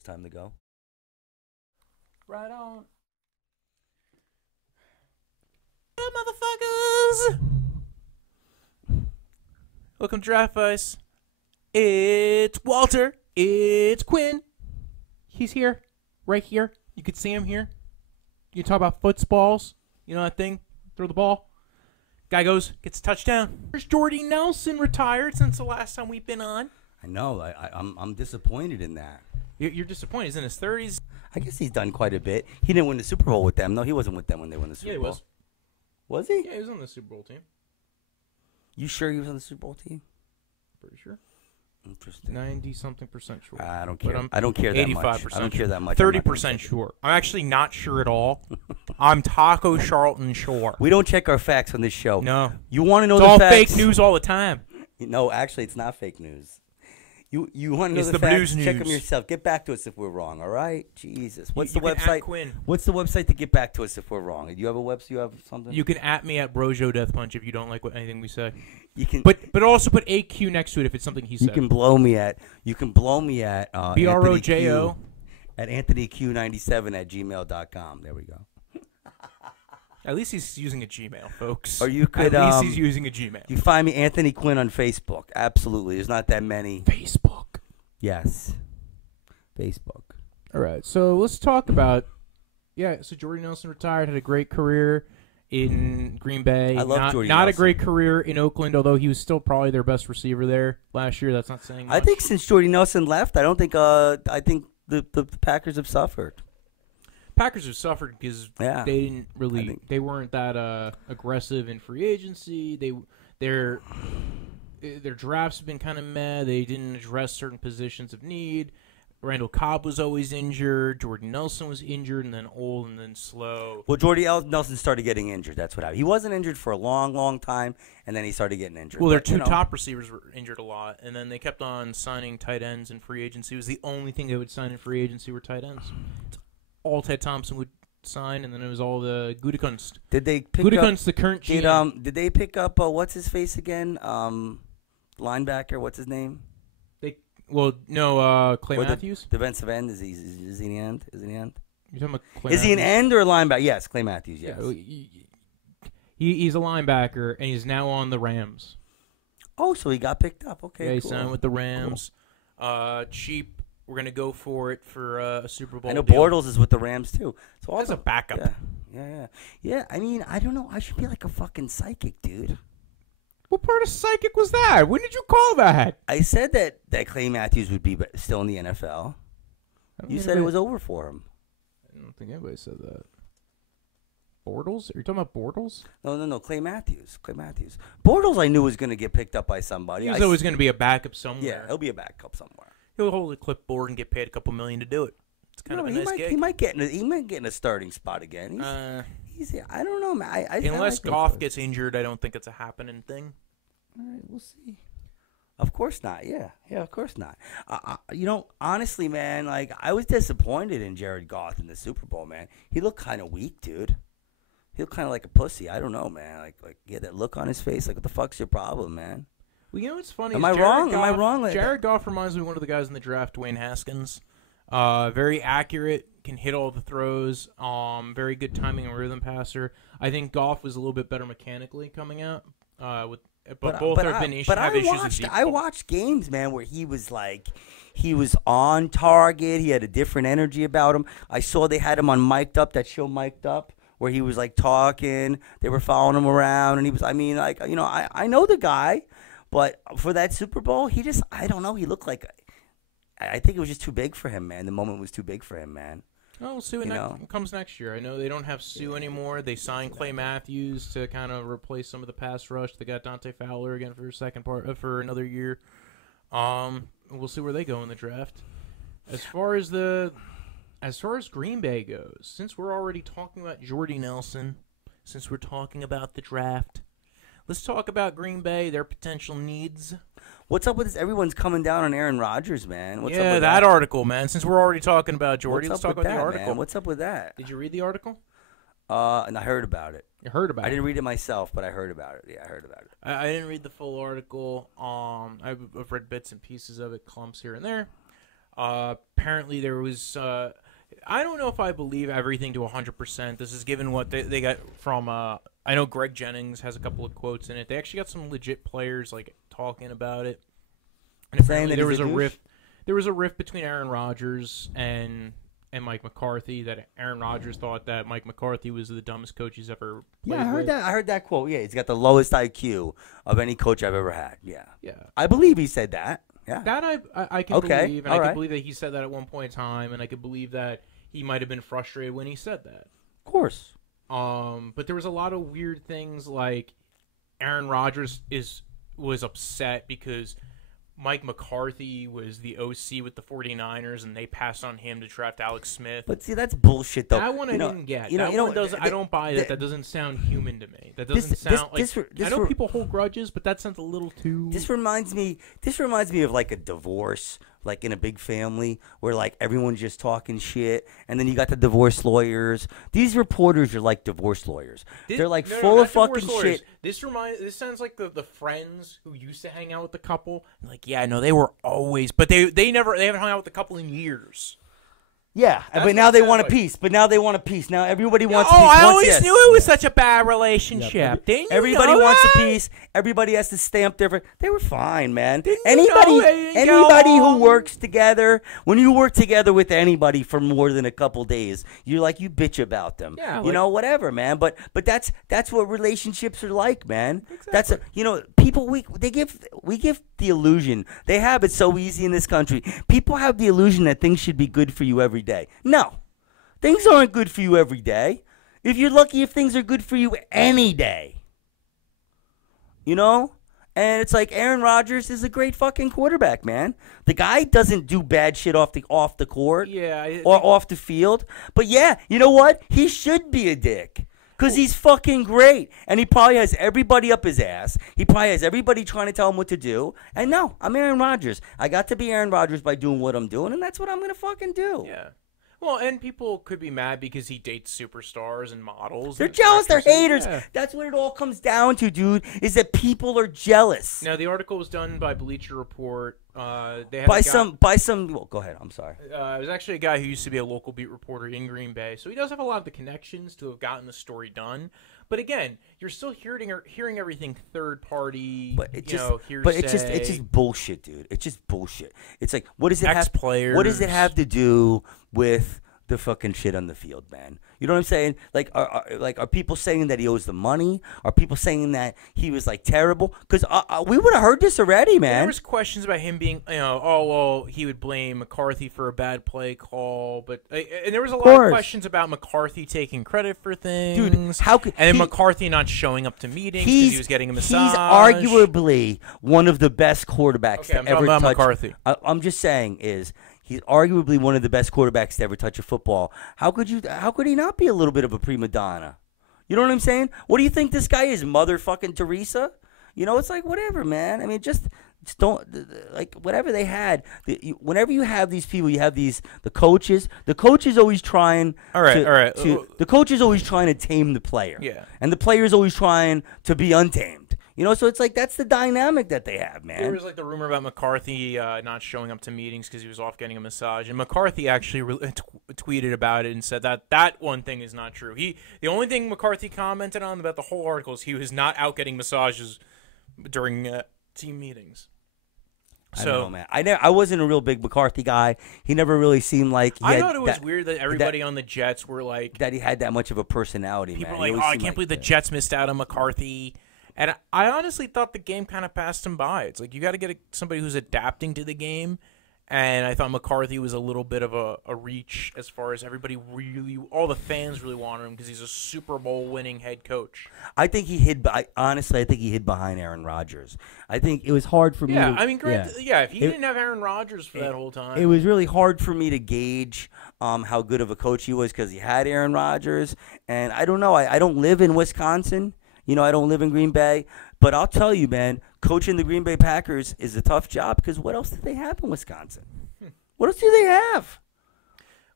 It's time to go. Right on. Motherfuckers! Welcome to Draftvice. It's Walter. It's Quinn. He's here. Right here. You can see him here. You talk about footballs. You know that thing? Throw the ball. Guy goes, gets a touchdown. There's Jordy Nelson retired since the last time we've been on. I know. I'm disappointed in that. You're disappointed. He's in his 30s. I guess he's done quite a bit. He didn't win the Super Bowl with them. No, he wasn't with them when they won the Super Bowl. Yeah, he was. Was he? Yeah, he was on the Super Bowl team. You sure he was on the Super Bowl team? Pretty sure. Interesting. 90-something% sure. I don't care. But I don't care that much. 85% I don't care that much. 30% sure. I'm actually not sure at all. I'm Taco Charlton sure. We don't check our facts on this show. No. You want to know It's the all facts? fake news all the time. No, actually, it's not fake news. You want to know It's the the facts? blues Check them news. yourself. Get back to us if we're wrong. All right? Jesus. What's You the can website? at Quinn. What's the website to get back to us if we're wrong? Do you have a website? You have something? You can at me at Brojo Death Punch if you don't like anything we say. You can. But also put AQ next to it if it's something he said. You can blow me at. You can blow me at. BROJO. At AnthonyQ97@gmail.com. There we go. At least he's using a Gmail, folks. Or you could. At least he's using a Gmail. You find me Anthony Quinn on Facebook. Absolutely. There's not that many. Facebook. Yes. Facebook. All right, so let's talk about. Yeah, so Jordy Nelson retired, had a great career in Green Bay. I love Jordy Not a Nelson. great career in Oakland, although he was still probably their best receiver there last year. That's not saying much. I think since Jordy Nelson left, I don't think. I think the Packers have suffered. Packers have suffered because Yeah. they didn't really. think- They weren't that aggressive in free agency. Their drafts have been kind of meh. They didn't address certain positions of need. Randall Cobb was always injured. Jordy Nelson was injured, and then old, and then slow. Well, Jordy Nelson started getting injured. That's what happened. He wasn't injured for a long, long time, and then he started getting injured. Well, their But, you two know, top receivers were injured a lot, and then they kept on signing tight ends in free agency. It was the only thing they would sign in free agency were tight ends. It's all Ted Thompson would sign, and then it was all the Gutekunst. Did they pick up? Gutekunst, the current GM. Did they pick up? What's his face again? Linebacker. What's his name? Clay Or Matthews. Defensive end. Is he an end? Is he an end? You're talking about Clay Is he an Matthews? end or a linebacker? Yes, Clay Matthews. Yes. Yeah, he's a linebacker, and he's now on the Rams. Oh, so he got picked up. Okay, Yeah, he cool. signed with the Rams. Cheap. We're going to go for it for a Super Bowl I know deal. Bortles is with the Rams too. So That's also a backup. Yeah. I mean, I don't know. I should be like a fucking psychic, dude. What part of psychic was that? When did you call that? I said that Clay Matthews would be still in the NFL. You said it was over for him. I don't think anybody said that. Bortles? Are you talking about Bortles? No. Clay Matthews. Bortles, I knew was going to get picked up by somebody. He was always going to be a backup somewhere. Yeah, he'll be a backup somewhere. He'll hold a clipboard and get paid a couple million to do it. It's kind of a nice gig. He might get in a starting spot again. He's I don't know, man. Unless like Goff gets injured, I don't think it's a happening thing. All right, we'll see. Of course not. Yeah, of course not. Honestly, man, like I was disappointed in Jared Goff in the Super Bowl, man. He looked kind of weak, dude. He looked kind of like a pussy. I don't know, man. Like he had that look on his face. Like, what the fuck's your problem, man? Well, you know what's funny? Am I wrong? Jared Goff reminds me of one of the guys in the draft, Dwayne Haskins. Very accurate, can hit all the throws. Very good timing and rhythm passer. I think Goff was a little bit better mechanically coming out. But both have issues. I watched games, man, where he was on target. He had a different energy about him. I saw they had him on Mic'd Up, that show Mic'd Up, where he was like talking. They were following him around, and he was. I mean, like I know the guy, but for that Super Bowl, I don't know. He looked like. I think it was just too big for him, man. The moment was too big for him, man. Oh, we'll see what comes next year. I know they don't have Sue anymore. They signed Clay Matthews to kind of replace some of the pass rush. They got Dante Fowler again for another year. We'll see where they go in the draft. As far as Green Bay goes, since we're already talking about Jordy Nelson, since we're talking about the draft, let's talk about Green Bay, their potential needs. What's up with this? Everyone's coming down on Aaron Rodgers, man. What's up with that article, man. Since we're already talking about Jordy, let's talk about the article. Man? What's up with that? Did you read the article? And I heard about it. You heard about it? I didn't read it myself, but I heard about it. Yeah, I heard about it. I didn't read the full article. I've read bits and pieces of it, clumps here and there. Apparently there was. I don't know if I believe everything to 100%. This is given what they got from. I know Greg Jennings has a couple of quotes in it. They actually got some legit players like talking about it. And apparently there was a rift. There was a rift between Aaron Rodgers and Mike McCarthy. That Aaron Rodgers thought that Mike McCarthy was the dumbest coach he's ever played Yeah, I heard with. that. I heard that quote. Yeah, he's got the lowest IQ of any coach I've ever had. Yeah. Yeah. I believe he said that. Yeah. That I can believe, and I all right. can believe that he said that at one point in time, and I could believe that he might have been frustrated when he said that. Of course. But there was a lot of weird things, like Aaron Rodgers was upset because Mike McCarthy was the OC with the 49ers, and they passed on him to draft Alex Smith. But see, that's bullshit, though. That one I didn't get. I don't buy that. That doesn't sound human to me. That doesn't sound like. I know people hold grudges, but that sounds a little too. This reminds me of like a divorce, like in a big family where like everyone's just talking shit, and then you got the divorce lawyers. These reporters are like divorce lawyers. They're like full of fucking shit. This sounds like the friends who used to hang out with the couple. Like, yeah, no, they were always, but they haven't hung out with the couple in years. Yeah, but now they want a piece. Now everybody wants a piece. I always knew it was such a bad relationship. Didn't you everybody know wants that? a piece. Everybody has to stamp different. They were fine, man. Didn't Anybody who works together, when you work together with anybody for more than a couple days, you bitch about them. Yeah, whatever, man. But that's what relationships are like, man. Exactly. That's people we give the illusion. They have it so easy in this country. People have the illusion that things should be good for you every day. No. Things aren't good for you every day. If you're lucky if things are good for you any day. And it's like Aaron Rodgers is a great fucking quarterback, man. The guy doesn't do bad shit off the court or off the field. But yeah, you know what? He should be a dick. Because he's fucking great. And he probably has everybody up his ass. He probably has everybody trying to tell him what to do. And no, I'm Aaron Rodgers. I got to be Aaron Rodgers by doing what I'm doing, and that's what I'm going to fucking do. Yeah. Well, and people could be mad because he dates superstars and models. They're jealous. They're haters. Yeah. That's what it all comes down to, dude, is that people are jealous. Now, the article was done by Bleacher Report. They had well, go ahead. I'm sorry. It was actually a guy who used to be a local beat reporter in Green Bay, so he does have a lot of the connections to have gotten the story done. But again, you're still hearing everything third party. Hearsay. But it's just bullshit, dude. It's just bullshit. It's like, what does it Ex-players. What does it have to do with the fucking shit on the field, man? You know what I'm saying? Like, are people saying that he owes the money? Are people saying that he was like terrible? Because we would have heard this already, man. There was questions about him being, he would blame McCarthy for a bad play call, but and there was a lot of questions about McCarthy taking credit for things. Dude, and McCarthy not showing up to meetings because he was getting a massage. He's arguably one of the best quarterbacks to ever touch. McCarthy. I'm just saying he's arguably one of the best quarterbacks to ever touch a football. How could he not be a little bit of a prima donna? You know what I'm saying? What do you think this guy is, Mother Teresa? It's like, whatever, man. I mean, just don't, like, whatever they had. Whenever you have these people, you have the coaches. The coach is always trying the coach is always trying to tame the player. Yeah. And the player is always trying to be untamed. So it's like that's the dynamic that they have, man. There was like the rumor about McCarthy not showing up to meetings because he was off getting a massage, and McCarthy actually tweeted about it and said that one thing is not true. The only thing McCarthy commented on about the whole article is he was not out getting massages during team meetings. I don't know, man. I wasn't a real big McCarthy guy. He never really seemed like I thought it was weird that everybody on the Jets were like that he had that much of a personality. People man. were like, I can't believe the Jets missed out on McCarthy. And I honestly thought the game kind of passed him by. It's like you got to get somebody who's adapting to the game. And I thought McCarthy was a little bit of a reach as far as all the fans really wanted him because he's a Super Bowl winning head coach. I think he hid behind Aaron Rodgers. I think it was hard for me. Yeah, I mean, if he didn't have Aaron Rodgers for that whole time. It was really hard for me to gauge how good of a coach he was because he had Aaron Rodgers. And I don't know. I don't live in Wisconsin. I don't live in Green Bay, but I'll tell you, man, coaching the Green Bay Packers is a tough job because what else do they have in Wisconsin? What else do they have?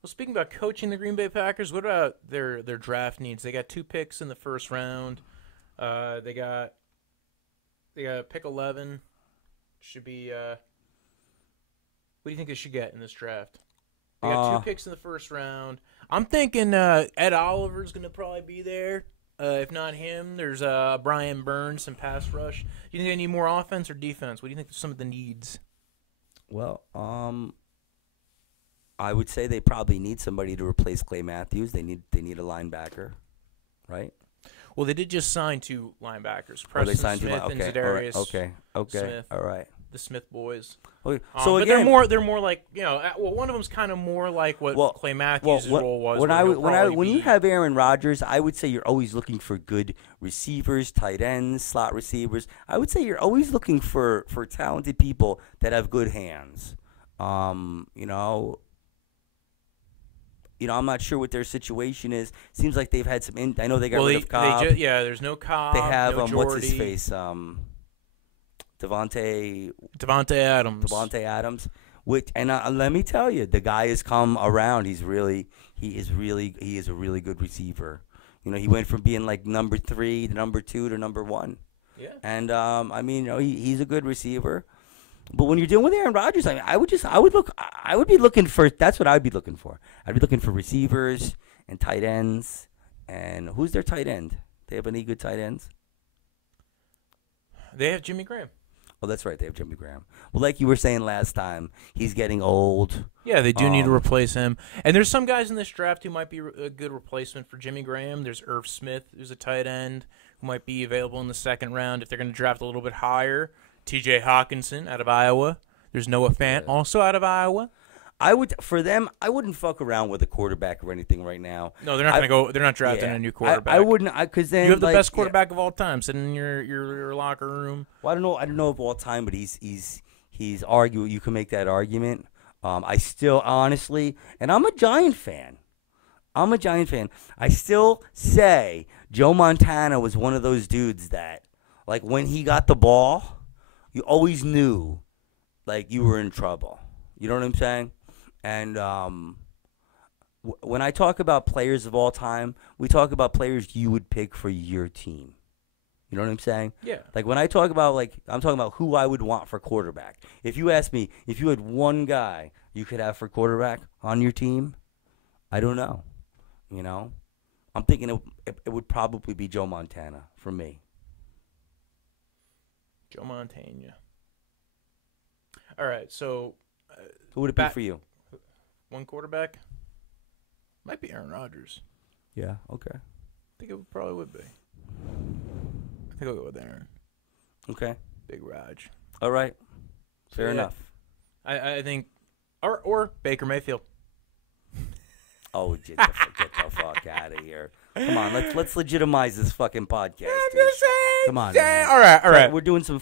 Well, speaking about coaching the Green Bay Packers, what about their draft needs? They got 2 picks in the first round. They got pick 11. Should be What do you think they should get in this draft? They got 2 picks in the first round. I'm thinking Ed Oliver's going to probably be there. If not him, there's Brian Burns, some pass rush. Do you think they need more offense or defense? What do you think are some of the needs? Well, I would say they probably need somebody to replace Clay Matthews. They need a linebacker, right? Well, they did just sign 2 linebackers, They Preston signed Smith and Zadarius. Okay. Smith. All right. The Smith boys. Okay. So So but again, they're more like, one of them's kind of more like what Clay Matthews' role was. When you have Aaron Rodgers, I would say you're always looking for good receivers, tight ends, slot receivers. I would say you're always looking for talented people that have good hands. I'm not sure what their situation is. Seems like they've had some. I know they got rid of Cobb. There's no Cobb. They have no what's his Jordy. face, Devontae Adams. Which let me tell you, the guy has come around. He is a really good receiver. He went from being like number 3 to number 2 to number 1. Yeah. And he's a good receiver. But when you're dealing with Aaron Rodgers, I would be looking for. That's what I would be looking for. I'd be looking for receivers and tight ends. And who's their tight end? They have any good tight ends? They have Jimmy Graham. Oh, that's right. They have Jimmy Graham. Well, like you were saying last time, he's getting old. Yeah, they do need to replace him. And there's some guys in this draft who might be a good replacement for Jimmy Graham. There's Irv Smith, who's a tight end, who might be available in the second round if they're going to draft a little bit higher. T.J. Hawkinson out of Iowa. There's Noah Fant also out of Iowa. I wouldn't fuck around with a quarterback or anything right now. No, they're not going to go. They're not drafting a new quarterback. I wouldn't, because then you have the best quarterback of all time sitting in your locker room. Well, I don't know of all time, but he's arguable. You can make that argument. I still honestly, and I'm a Giant fan. I still say Joe Montana was one of those dudes that, like, when he got the ball, you always knew, like, you were in trouble. You know what I'm saying? And when I talk about players of all time, we talk about players you would pick for your team. You know what I'm saying? Yeah. Like, when I talk about, I'm talking about who I would want for quarterback. If you ask me, if you had one guy you could have for quarterback on your team, I don't know. I'm thinking it would probably be Joe Montana for me. Joe Montana. All right, so who would it be for you? One quarterback? Might be Aaron Rodgers. Yeah, okay. I think it probably would be. I think I'll go with Aaron. Okay. Big Raj. All right. Fair enough. I think, or Baker Mayfield. Oh, get the fuck out of here! Come on, let's legitimize this fucking podcast. I'm just saying. Come on, man. All right. We're doing some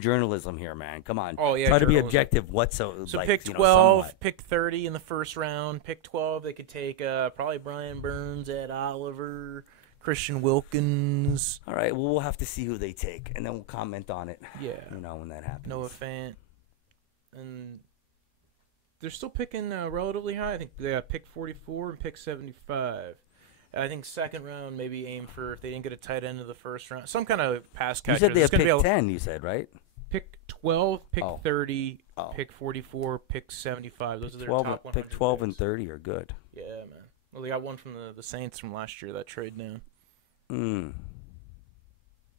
journalism here, man. Come on. Oh yeah. Try to be objective. So like, pick 12, pick 30 in the first round. Pick 12. They could take probably Brian Burns, Ed Oliver, Christian Wilkins. All right. Well, we'll have to see who they take, and then we'll comment on it. Yeah. When that happens. Noah Fant, and they're still picking relatively high. I think they got pick 44 and pick 75. I think second round, maybe aim for, if they didn't get a tight end in the first round, some kind of pass catcher. You said they have pick 10, you said, right? Pick 12, pick 30, pick 44, pick 75. Those are their top 100 Pick 12 picks. and 30 are good. Yeah, man. Well, they got one from the Saints from last year, that trade down.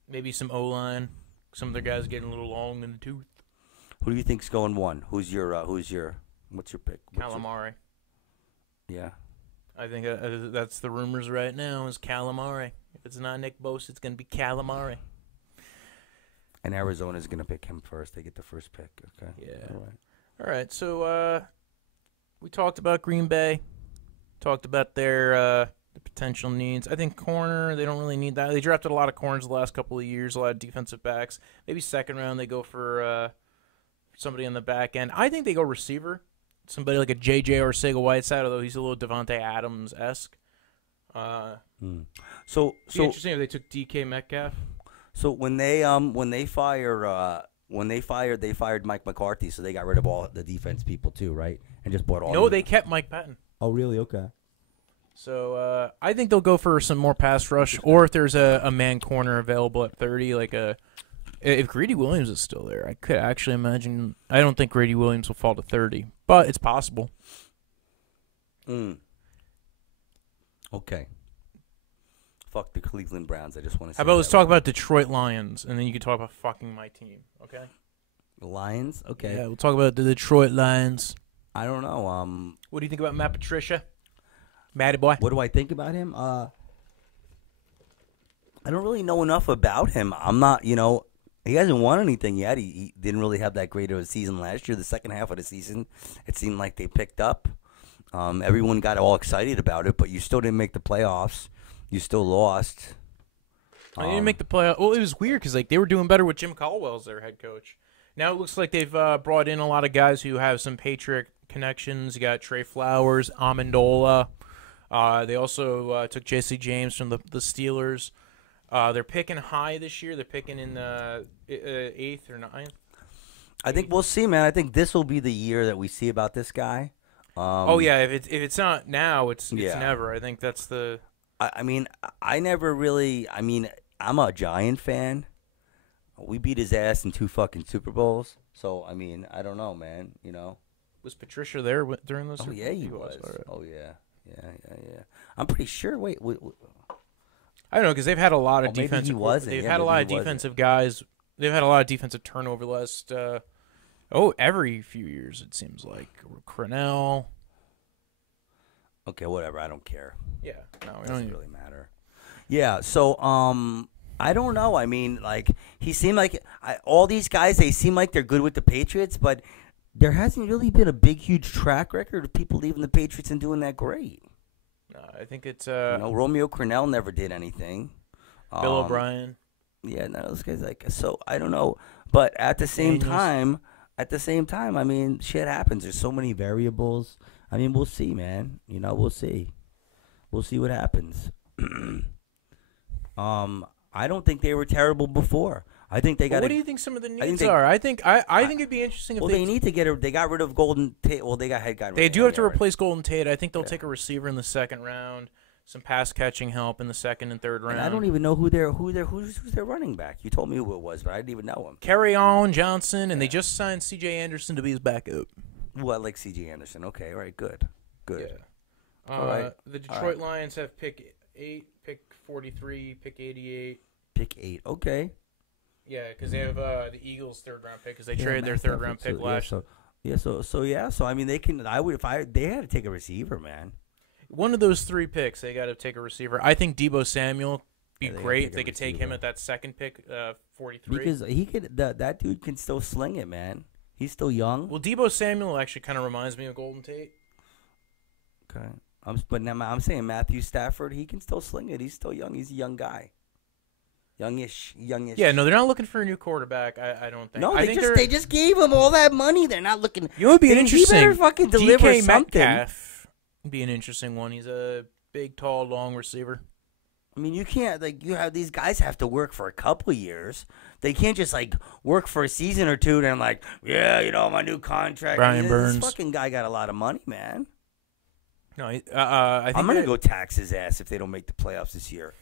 Maybe some O-line. Some of their guys getting a little long in the tooth. Who do you think's going one? What's your pick? Calamari. Yeah. I think that's the rumors right now is Calamari. If it's not Nick Bosa, it's going to be Calamari. And Arizona's going to pick him first. They get the first pick. Okay. Yeah. All right. So we talked about Green Bay. Talked about their potential needs. I think corner, they don't really need that. They drafted a lot of corners the last couple of years, a lot of defensive backs. Maybe second round they go for somebody on the back end. I think they go receiver. Somebody like a J.J. Arcega-Whiteside, although he's a little Devontae Adams-esque. So interesting if they took DK Metcalf. So when they fired Mike McCarthy, so they got rid of all the defense people too, right? And just bought all. No, they kept Mike Patton. Oh, really? Okay. So I think they'll go for some more pass rush, or if there's a man corner available at 30, like If Greedy Williams is still there, I could actually imagine. I don't think Greedy Williams will fall to 30, but it's possible. Okay. Fuck the Cleveland Browns. I just want to say How about let's talk about Detroit Lions, and then you can talk about fucking my team, okay? the Lions? Okay. Yeah, we'll talk about the Detroit Lions. I don't know. What do you think about Matt Patricia? Matty boy. What do I think about him? I don't really know enough about him. I'm not, he hasn't won anything yet. He didn't really have that great of a season last year. The second half of the season, it seemed like they picked up. Everyone got all excited about it, but you still didn't make the playoffs. You still lost. I didn't make the playoff. Well, it was weird because they were doing better with Jim Caldwell as their head coach. Now it looks like they've brought in a lot of guys who have some Patriot connections. You got Trey Flowers, Amendola. They also took Jesse James from the Steelers. They're picking high this year. They're picking in 8th or 9th. I think we'll see, man. I think this will be the year that we see about this guy. If it's not now, it's never. I think that's the. I never really. I'm a Giant fan. We beat his ass in 2 fucking Super Bowls. So I don't know, man. Was Patricia there during those? Oh yeah, he was. Right. Oh yeah. I'm pretty sure. Wait. I don't know because they've had a lot of defensive. They've had a lot of defensive guys. They've had a lot of defensive turnover last. Every few years it seems like Crennel. Okay, whatever. I don't care. Yeah, no, it doesn't really matter. Yeah, so I don't know. He seemed like all these guys. They seem like they're good with the Patriots, but there hasn't really been a big, huge track record of people leaving the Patriots and doing that great. I think it's Romeo Crennel never did anything. Bill O'Brien. Yeah, no, those guys so I don't know, but at the same time, shit happens. There's so many variables. We'll see, man. We'll see. We'll see what happens. I don't think they were terrible before. I think they got. What do you think some of the needs are? I think it'd be interesting if they need to get. They got rid of Golden Tate. Well, they got got. They do have to replace Golden Tate. I think they'll take a receiver in the second round, some pass catching help in the second and third round. And I don't even know who's their running back. You told me who it was, but I didn't even know him. Kerryon Johnson, and they just signed C.J. Anderson to be his backup. Well, I like C.J. Anderson. Okay, all right, good. Yeah. All right. The Detroit Lions have pick 8, pick 43, pick 88. Pick 8. Okay. Yeah, because they have the Eagles' third-round pick because they traded their third-round pick last year. So they can. I would they had to take a receiver, man. One of those 3 picks, they got to take a receiver. I think Deebo Samuel be great if they could take him at that second pick, 43. Because he could. That dude can still sling it, man. He's still young. Well, Deebo Samuel actually kind of reminds me of Golden Tate. Okay, I'm saying Matthew Stafford. He can still sling it. He's still young. He's a young guy. Youngish. Yeah, no, they're not looking for a new quarterback. I don't think. No, they just gave him all that money. They're not looking. You would be an interesting. He better fucking deliver DK something. Metcalf would be an interesting one. He's a big, tall, long receiver. You can't you have these guys have to work for a couple of years. They can't just work for a season or two. And my new contract. Brian Burns. This fucking guy got a lot of money, man. No, I think I'm gonna go tax his ass if they don't make the playoffs this year.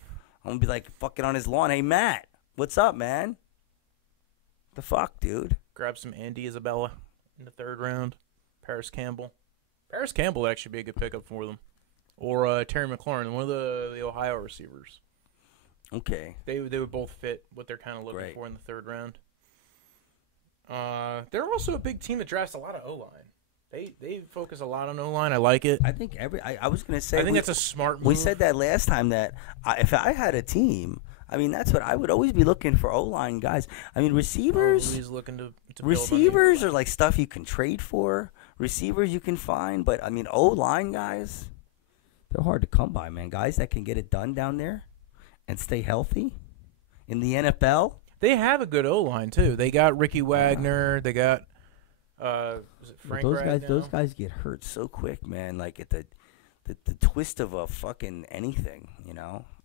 I'm going to be fucking on his lawn. Hey, Matt, what's up, man? The fuck, dude? Grab some Andy Isabella in the third round. Paris Campbell. Paris Campbell would actually be a good pickup for them. Or Terry McLaurin, one of the Ohio receivers. Okay. They would both fit what they're kind of looking for in the third round. They're also a big team that drafts a lot of O-line. They focus a lot on O-line. I like it. I think I was going to say. I think that's a smart move. We said that last time that if I had a team, that's what I would always be looking for O-line guys. Receivers. Always looking to receivers are stuff you can trade for. Receivers you can find, but O-line guys, they're hard to come by, man. Guys that can get it done down there and stay healthy in the NFL. They have a good O-line too. They got Ricky Wagner. They got. Is it Frank those guys get hurt so quick, man. At the twist of a fucking anything,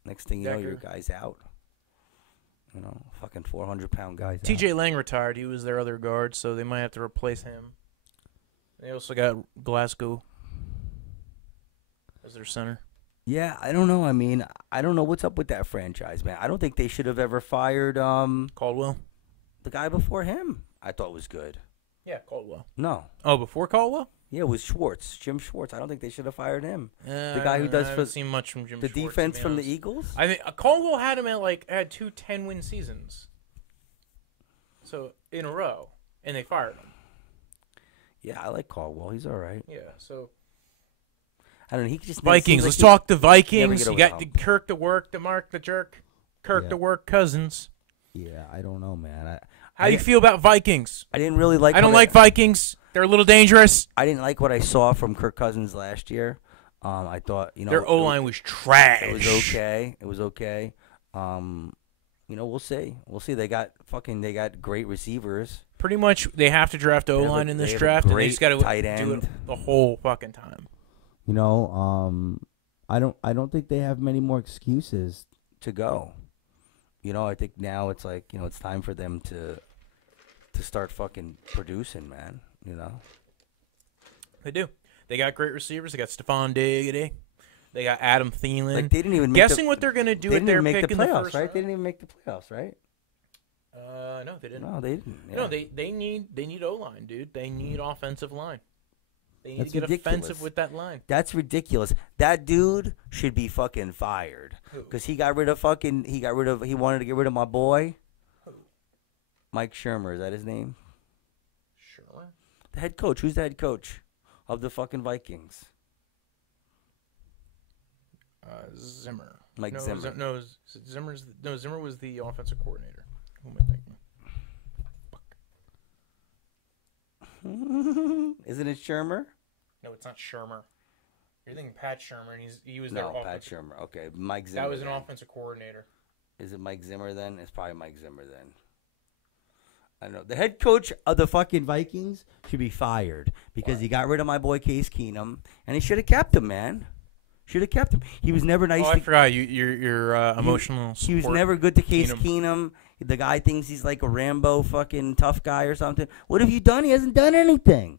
Next thing you know, your guy's out. Fucking 400-pound guys. TJ Lang retired. He was their other guard, so they might have to replace him. They also got Glasgow as their center. Yeah, I don't know. I don't know what's up with that franchise, man. I don't think they should have ever fired Caldwell. The guy before him, I thought was good. Yeah, Caldwell. No. Oh, before Caldwell? Yeah, it was Schwartz, Jim Schwartz. I don't think they should have fired him. The guy who does I haven't seen much from Jim the Schwartz, defense to be from the honest. Eagles. I think Caldwell had him at had 2 10-win seasons, so in a row, and they fired him. Yeah, I like Caldwell. He's all right. Yeah, so I don't know. He just Vikings. Like Let's talk the never Vikings. get You over got the the hump. Kirk to work, the Mark the jerk, Kirk Yeah. to work Cousins. Yeah, I don't know, man. How do you feel about Vikings? I didn't really like. I don't like Vikings. They're a little dangerous. I didn't like what I saw from Kirk Cousins last year. I thought Their O line was trash. It was okay. It was okay. We'll see. We'll see. They got great receivers. Pretty much, they have to draft O line in this they have a draft, and they great just got to tight do end. it the whole fucking time. I don't think they have many more excuses to go. I think now it's like, it's time for them to start fucking producing, man. They do. They got great receivers. They got Stephon Diggs. They got Adam Thielen. Like, they didn't even guessing what they're gonna do they with didn't their even make pick the in the playoffs, first right? round. They didn't even make the playoffs, right? No, they didn't. No, they didn't. Yeah. No, they need O line, dude. They need offensive line. They need That's to get ridiculous. offensive with that line. That's ridiculous. That dude should be fucking fired Who? because he wanted to get rid of my boy, Who? Mike Shermer. Is that his name? Sure. The head coach. Who's the head coach of the fucking Vikings? Zimmer. Mike Zimmer. Zimmer was the offensive coordinator. Who am I thinking? Isn't it Shermer? No, it's not Shermer. You're thinking Pat Shermer, and he was No, their Pat offensive. Shermer. Okay, Mike Zimmer. That was an then. offensive coordinator. Is it Mike Zimmer then? It's probably Mike Zimmer then. I don't know. The head coach of the fucking Vikings should be fired because he got rid of my boy Case Keenum, and he should have kept him, man. Should have kept him. He was never nice. Oh, I forgot. Your emotional He was support. never good to Case Keenum. Keenum. The guy thinks he's like a Rambo fucking tough guy or something. What have you done? He hasn't done anything.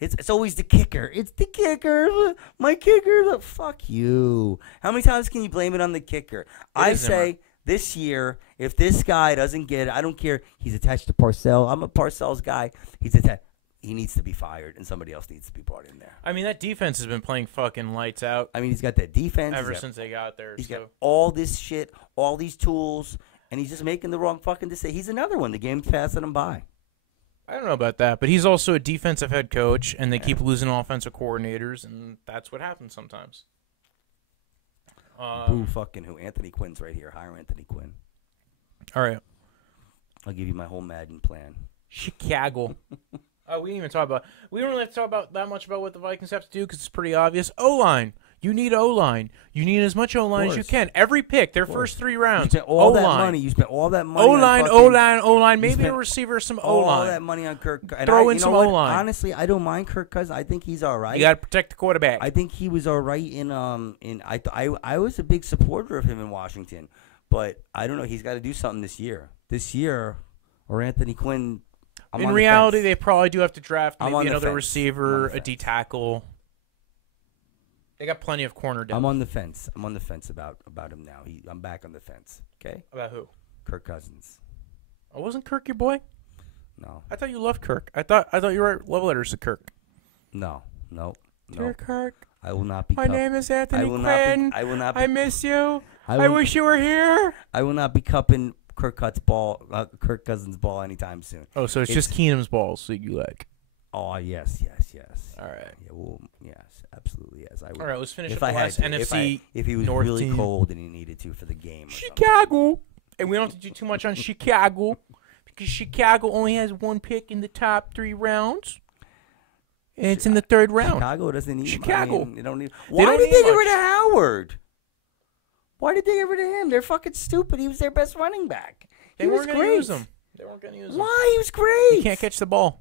It's always the kicker. It's the kicker. My kicker. Fuck you. How many times can you blame it on the kicker? I say this year, if this guy doesn't get it, I don't care. He's attached to Parcells. I'm a Parcells guy. He's attached. He needs to be fired, and somebody else needs to be brought in there. I mean, that defense has been playing fucking lights out I mean, he's got that defense. ever since they got there. He's So got all this shit, all these tools, and he's just making the wrong fucking decision. He's another one. The game's passing him by. I don't know about that, but he's also a defensive head coach, and they keep losing offensive coordinators, and that's what happens sometimes. Boo fucking who? Anthony Quinn's right here. Hire Anthony Quinn. All right. I'll give you my whole Madden plan. Chicago. We didn't even talk about. We don't really have to talk about that much about what the Vikings have to do because it's pretty obvious. O-line. You need O-line. You need as much O-line as you can. Every pick, their first 3 rounds. You spent all that O-line. money. You spent all that money. O-line, O-line. Maybe spent a receiver, some all O-line. that money on Kirk. And Throw in you know some what? O-line. Honestly, I don't mind Kirk Cousins. I think he's all right. You got to protect the quarterback. I think he was all right I was a big supporter of him in Washington, but I don't know. He's got to do something this year. Or Anthony Quinn. In reality, they probably do have to draft I'm maybe on the another fence. receiver, I'm on a the D fence. tackle. They got plenty of corner depth. I'm on the fence. I'm on the fence about him now. I'm back on the fence. Okay, About who? Kirk Cousins. Oh, wasn't Kirk your boy? No, I thought you loved Kirk. I thought you wrote love letters to Kirk. no. Dear Kirk, I will not be. my name is Anthony I will Quinn. not be. I will not be. I miss you. I I will- wish you were here. I will not be cupping Kirk Cousins' ball anytime soon. Oh, so it's just Keenum's balls that you like. Oh yes. All right. Yeah, well, yes, absolutely yes. I would. All right, let's finish If up I the had last to, NFC if he was North really team. cold and he needed to for the game. Or something. Chicago. And we don't have to do too much on Chicago because Chicago only has 1 pick in the top 3 rounds. And it's in the 3rd round. Chicago doesn't need Chicago. I mean, they don't need. They Why don't did need they get much. rid of Howard? Why did they get rid of him? They're fucking stupid. He was their best running back. They He was weren't going to great. use him. They weren't going to use him. Why? He was great. He can't catch the ball.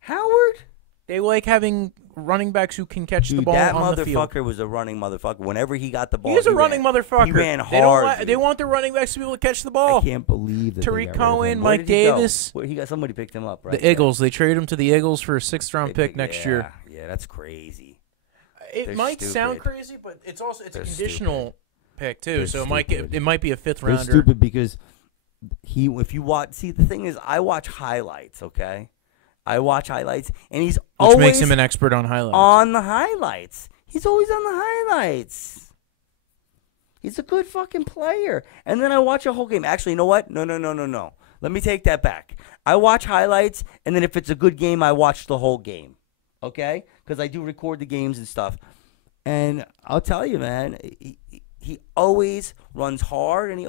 Howard. They like having running backs who can catch the Dude, ball that on the field. motherfucker was a running motherfucker. Whenever he got the ball, He is a running ran. motherfucker. He ran They don't hard. they dude. want their running backs to be able to catch the I ball. can't believe that. Tariq they got rid of Cohen, him. Where Mike did he go? Davis. Where somebody picked him up, right? The Eagles. They traded him to the Eagles for a 6th-round pick next Yeah, year. Yeah, that's crazy. It They're might sound stupid. crazy, but it's a They're conditional pick too. They're So stupid. it might be a 5th They're rounder. stupid because if you watch, see, the thing is, I watch highlights. Okay, I watch highlights, and he's Which always makes him an expert on highlights. on the highlights. He's always on the highlights. He's a good fucking player. And then I watch a whole game. Actually, you know what? No. Let me take that back. I watch highlights, and then if it's a good game, I watch the whole game. Okay? Because I do record the games and stuff. And I'll tell you, man, he always runs hard, and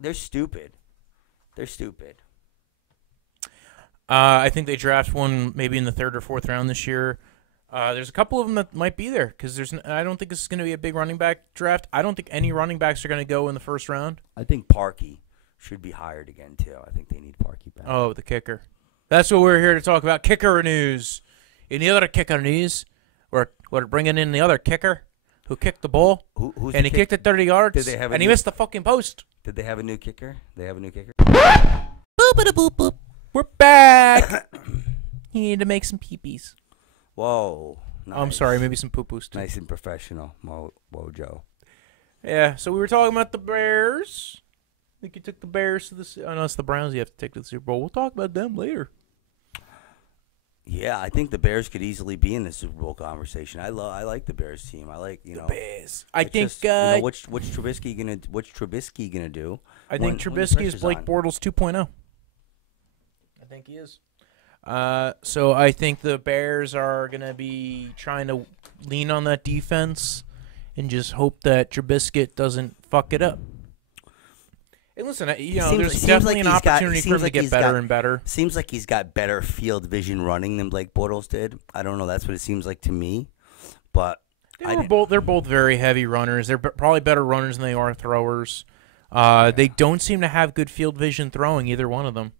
they're stupid. They're stupid. I think they draft one maybe in the 3rd or 4th round this year. There's a couple of them that might be there because I don't think this is going to be a big running back draft. I don't think any running backs are going to go in the 1st round. I think Parkey should be hired again, too. I think they need Parkey back. Oh, the kicker. That's what we're here to talk about, kicker news. In the other kicker news, we're bringing in the other kicker who kicked the ball, and he kicked it 30 yards, and he missed the fucking post. Did they have a new kicker? They have a new kicker? Boop, boop, boop. We're back. He needed to make some pee-pees. Whoa. Nice. Oh, I'm sorry, maybe some poo-poos too. Nice and professional, Mojo. Yeah, so we were talking about the Bears. I think you took the Bears to the... Oh, no, it's the Browns you have to take to the Super Bowl. We'll talk about them later. Yeah, I think the Bears could easily be in the Super Bowl conversation. I like the Bears team. I like, the Bears. I think just, what's Trubisky gonna do? I think Trubisky is Blake Bortles 2.0. I think he is. So I think the Bears are gonna be trying to lean on that defense and just hope that Trubisky doesn't fuck it up. And listen, there's definitely an opportunity for him to get better and better. Seems like he's got better field vision running than Blake Bortles did. I don't know. That's what it seems like to me. But they're both very heavy runners. They're probably better runners than they are throwers. They don't seem to have good field vision throwing, either one of them.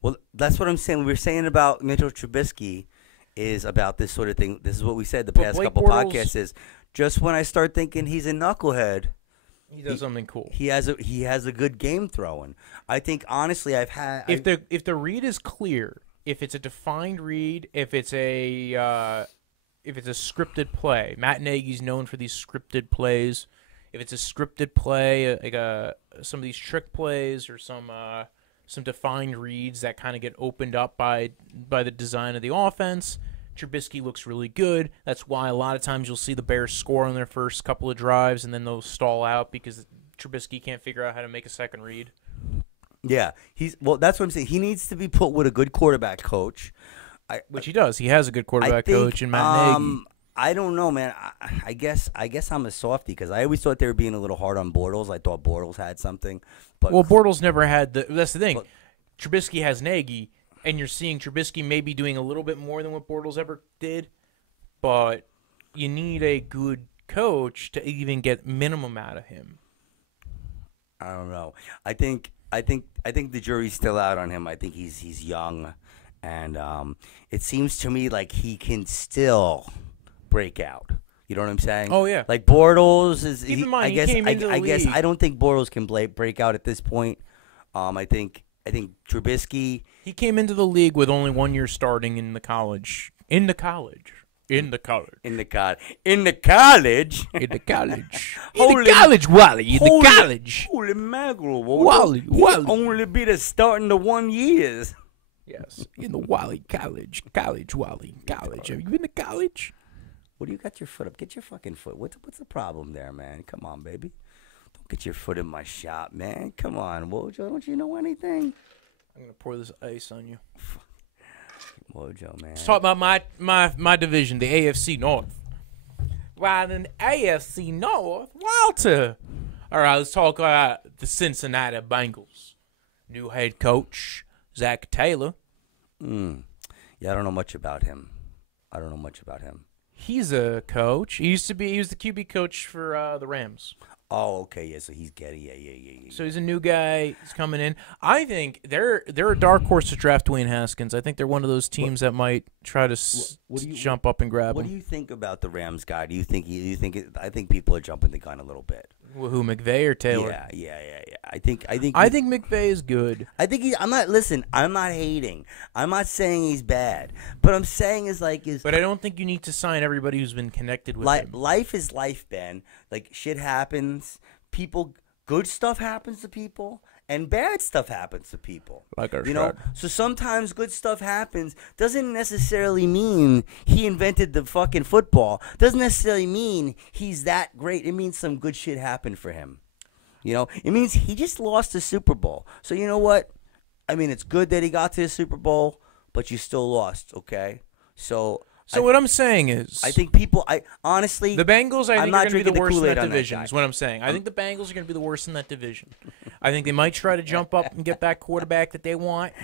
Well, that's what I'm saying. We were saying about Mitchell Trubisky is about this sort of thing. This is what we said the past couple podcasts is just when I start thinking he's a knucklehead, he does something cool. He has a good game throwing. I think honestly, if the read is clear, if it's a defined read, if it's a scripted play, Matt Nagy's known for these scripted plays. If it's a scripted play, like some of these trick plays or some defined reads that kind of get opened up by the design of the offense, Trubisky looks really good. That's why a lot of times you'll see the Bears score on their first couple of drives and then they'll stall out because Trubisky can't figure out how to make a second read. Yeah, that's what I'm saying. He needs to be put with a good quarterback coach. Which he does. He has a good quarterback coach in Matt Nagy. I don't know, man. I guess I'm a softie because I always thought they were being a little hard on Bortles. I thought Bortles had something. But Bortles never had that's the thing. Trubisky has Nagy, and you're seeing Trubisky maybe doing a little bit more than what Bortles ever did, but you need a good coach to even get minimum out of him. I don't know. I think the jury's still out on him. I think he's young, and it seems to me like he can still break out. You know what I'm saying? Oh yeah. Like Bortles is. Keep in mind, I guess I don't think Bortles can break out at this point. I think Trubisky. He came into the league with only 1 year starting in the college. In the college. Wally. In the college, Wally. Holy mackerel, Wally. Only be the starting the 1 year. Yes, in the Wally College. Wally. College. Have you been to college? What do you got your foot up? Get your fucking foot. What's the problem there, man? Come on, baby. Don't get your foot in my shop, man. Come on, Wojo. Don't you know anything? I'm gonna pour this ice on you. Wojo, man. Let's talk about my division, the AFC North. Well, in the AFC North, Walter. All right, let's talk about the Cincinnati Bengals. New head coach, Zach Taylor. Yeah, I don't know much about him. He's a coach. He was the QB coach for the Rams. Oh, okay, yeah. So he's getting, yeah. So he's a new guy. He's coming in. I think they're a dark horse to draft Dwayne Haskins. I think they're one of those teams that might try to jump up and grab him. What do you think about the Rams guy? Do you think I think people are jumping the gun a little bit. Who, McVay or Taylor? Yeah. I think McVay is good. I'm not hating. I'm not saying he's bad. But I'm saying But I don't think you need to sign everybody who's been connected with him. Life is life, Ben. Like shit happens. Good stuff happens to people, and bad stuff happens to people. Like our you know, so sometimes good stuff happens. Doesn't necessarily mean he invented the fucking football. Doesn't necessarily mean he's that great. It means some good shit happened for him. You know, it means he just lost the Super Bowl. So you know what? I mean, it's good that he got to the Super Bowl, but you still lost. Okay, so. What I'm saying is, I think people. Honestly, the Bengals. I think are going to be the worst in that division. That is what I'm saying. I think the Bengals are going to be the worst in that division. I think they might try to jump up and get that quarterback that they want.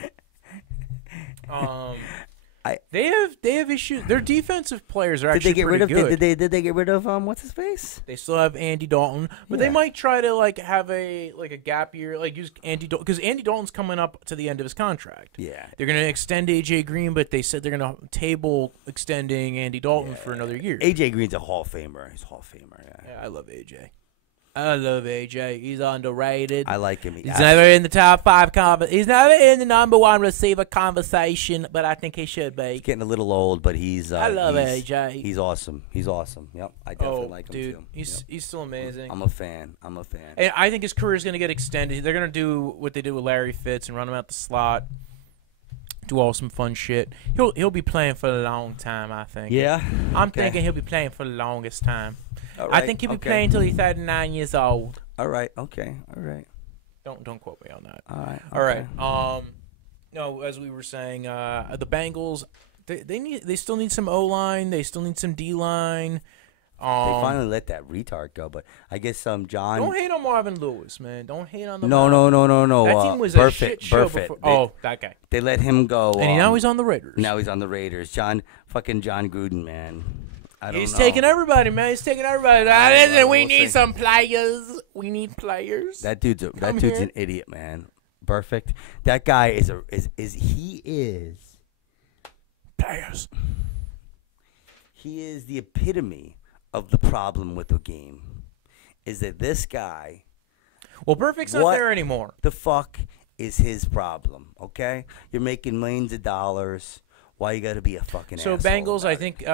They have issues. Their defensive players are actually pretty good. Did they get rid of what's his face? They still have Andy Dalton, but they might try to have a gap year, use Andy Dalton, because Andy Dalton's coming up to the end of his contract. Yeah, they're going to extend AJ Green, but they said they're going to table extending Andy Dalton for another year. AJ Green's a Hall of Famer. He's a Hall of Famer. Yeah, I love AJ. I love AJ. He's underrated. I like him. He's never in the top 5 He's never in the number 1 receiver conversation, but I think he should be. He's getting a little old, but he's. I love AJ. He's awesome. He's awesome. Yep, I definitely like him too. He's still amazing. I'm a fan. And I think his career is going to get extended. They're going to do what they did with Larry Fitz and run him out the slot. Do all some fun shit. He'll be playing for a long time, I think. Yeah, I'm thinking he'll be playing for the longest time. Right, I think he'll be playing until he's 39 years old. All right. Okay. All right. Don't quote me on that. All right. All right. No, as we were saying, the Bengals they still need some O-line. They still need some D-line. They finally let that retard go, but I guess John. Don't hate on Marvin Lewis, man. Don't hate on the. No. That team was a shit show before. That guy. They let him go, and now he's on the Raiders. Now he's on the Raiders. John Gruden, man. He's taking everybody, man. He's taking everybody. We need some players. We need players. That dude's an idiot, man. Perfect. That guy is players. He is the epitome of the problem with the game. Is that this guy? Well, Perfect's not there anymore. The fuck is his problem? Okay, you're making millions of dollars. Why you got to be a fucking asshole? So Bengals, I think.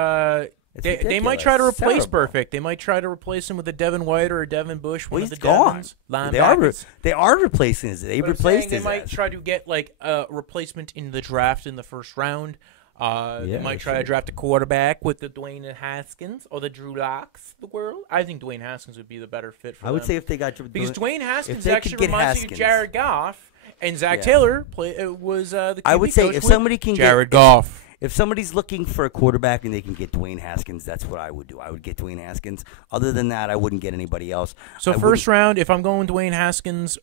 They might try to replace Perfect. They might try to replace him with a Devin White or a Devin Bush. One of the gone. Linebackers. They are replacing his. They replaced his. They might try to get a replacement in the draft in the first round. They might try to draft a quarterback with the Dwayne Haskins or the Drew Locks of the world. I think Dwayne Haskins would be the better fit for them. I would say if they got because Dwayne Haskins actually reminds me of Jared Goff, and Zach Taylor was the QB I would say coach if somebody can Jared Goff. If somebody's looking for a quarterback and they can get Dwayne Haskins, that's what I would do. I would get Dwayne Haskins. Other than that, I wouldn't get anybody else. So first round, if I'm going Dwayne Haskins,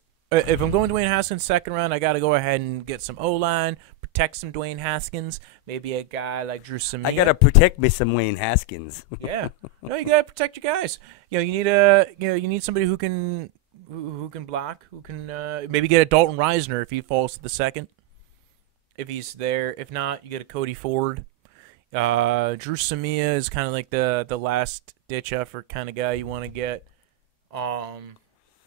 second round, I got to go ahead and get some O-line, protect some Dwayne Haskins, maybe a guy like Drew Samia. I got to protect me some Dwayne Haskins. Yeah, no, you got to protect your guys. You need somebody who can block, who can maybe get a Dalton Reisner if he falls to the second. If he's there, if not, you get a Cody Ford. Drew Samia is kind of like the last ditch effort kind of guy you want to get. I'm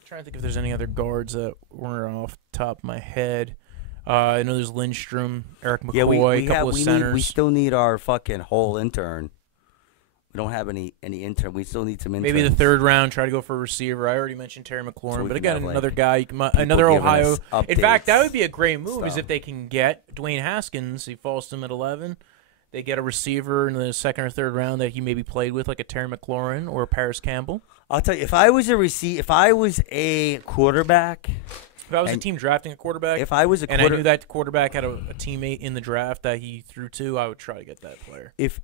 trying to think if there's any other guards that were off the top of my head. I know there's Lindstrom, Eric McCoy, a couple of centers. We still need our fucking whole intern. We don't have any intern. We still need some interns. Maybe the third round, try to go for a receiver. I already mentioned Terry McLaurin, but again, another guy, another Ohio. In fact, that would be a great move is if they can get Dwayne Haskins. He falls to him at 11. They get a receiver in the second or third round that he maybe played with, like a Terry McLaurin or a Paris Campbell. I'll tell you, if I was a quarterback. If I was a team drafting a quarterback, I knew that quarterback had a teammate in the draft that he threw to, I would try to get that player. If